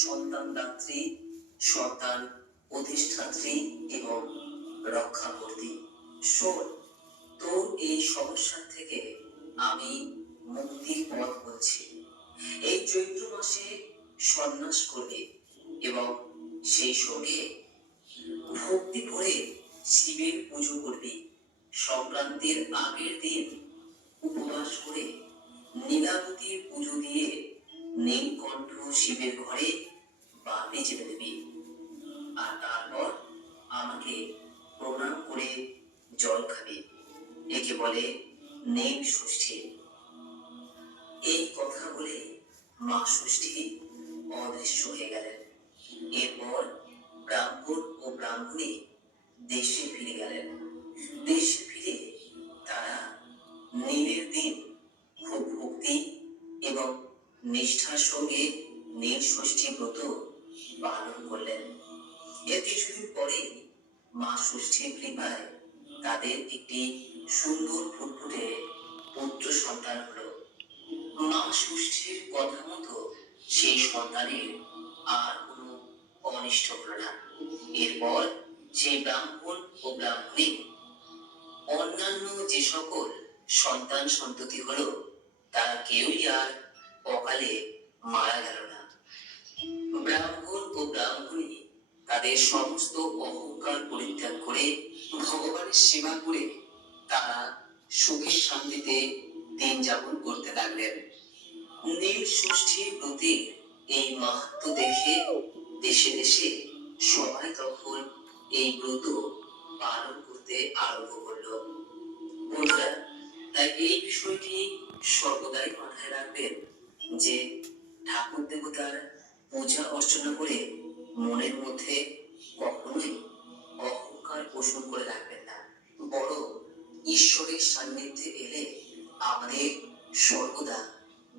সন্তানদাত্রী, সন্তান প্রতিষ্ঠাত্রী এবং রক্ষাকর্ত্রী। শোন, তোর এই সমস্যা থেকে আমি মুক্তির পথ বলছি। এই চৈত্র মাসে সন্ন্যাস করবে এবং সেই সঙ্গে ভক্তি ভরে শিবের পুজো করবে। সংক্রান্তির আগের দিন উপবাস করে নীলাবতীর পুজো দিয়ে নীলকণ্ঠ শিবের ঘরে বাতি চেপে দেবে। আর তারপর আমাকে প্রণাম করে জল খাবে। একে বলে নীল ষষ্ঠী। এই কথা বলে মা ষষ্ঠী অদৃশ্য হয়ে গেলেন। এরপর ব্রাহ্মণ ও ব্রাহ্মণী দেশে ফিরে গেলেন। দেশে ফিরে তারা নীলের দিন খুব ভক্তি এবং নিষ্ঠার সঙ্গে নীল ষষ্ঠী ব্রত পালন করলেন। এর কিছুদিন পরে মা ষষ্ঠীর কৃপায় তাদের একটি সুন্দর ফুটফুটে পুত্র সন্তান হলো। মা ষষ্ঠীর কথা মতো সেই সন্তানের আর কোনো অনিষ্ট হলো না। এরপর সেই ব্রাহ্মণ ও ব্রাহ্মণী অন্যান্য যে সকল সন্তান সন্ততি হলো তারা কেউই আর অকালে মারা গেল না। ব্রাহ্মণ ও ব্রাহ্মণী তাদের সমস্ত অহংকার পরিত্যাগ করে ভগবানের সেবা করে তারা সুখের শান্তিতে দিন যাপন করতে লাগলেন। নীল ষষ্ঠী ব্রতের এই মাহাত্ম্য দেখে দেশে দেশে সবাই তখন এই ব্রত পালন করতে আরম্ভ করল। বন্ধুরা, তাই এই বিষয়টি সর্বদাই মাথায় রাখবেন যে ঠাকুর দেবতার পূজা অর্চনা করে মনের মধ্যে কখনোই অহংকার পোষণ করে রাখবেন না, বরং ঈশ্বরের সান্নিধ্যে এলে আমাদের সর্বদা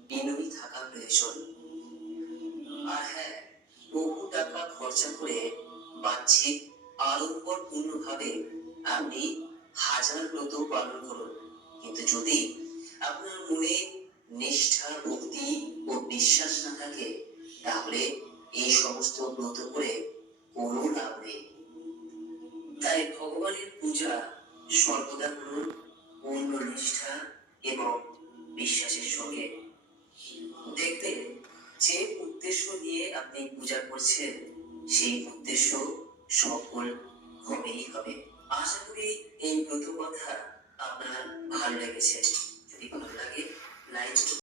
বিনয়ী থাকা প্রয়োজন। আর হ্যাঁ, বহু টাকা খরচা করে বাহ্যিক আড়ম্বরপূর্ণ ভাবে আপনি হাজার ব্রত পালন করুন, কিন্তু যদি আপনার মনে নিষ্ঠা, ভক্তি ও বিশ্বাস না থাকে তাহলে এই সমস্ত ব্রত করে কোনো লাভ নেই। তাই ভগবানের পূজা সর্বদা করুন পূর্ণ নিষ্ঠা এবং বিশ্বাসের সঙ্গে। দেখবেন যে উদ্দেশ্য নিয়ে আপনি পূজা করছেন সেই উদ্দেশ্য সফল হবেই হবে। আশা করি এই ব্রত কথা আপনার ভালো লেগেছে। যদি ভালো লাগে লাইক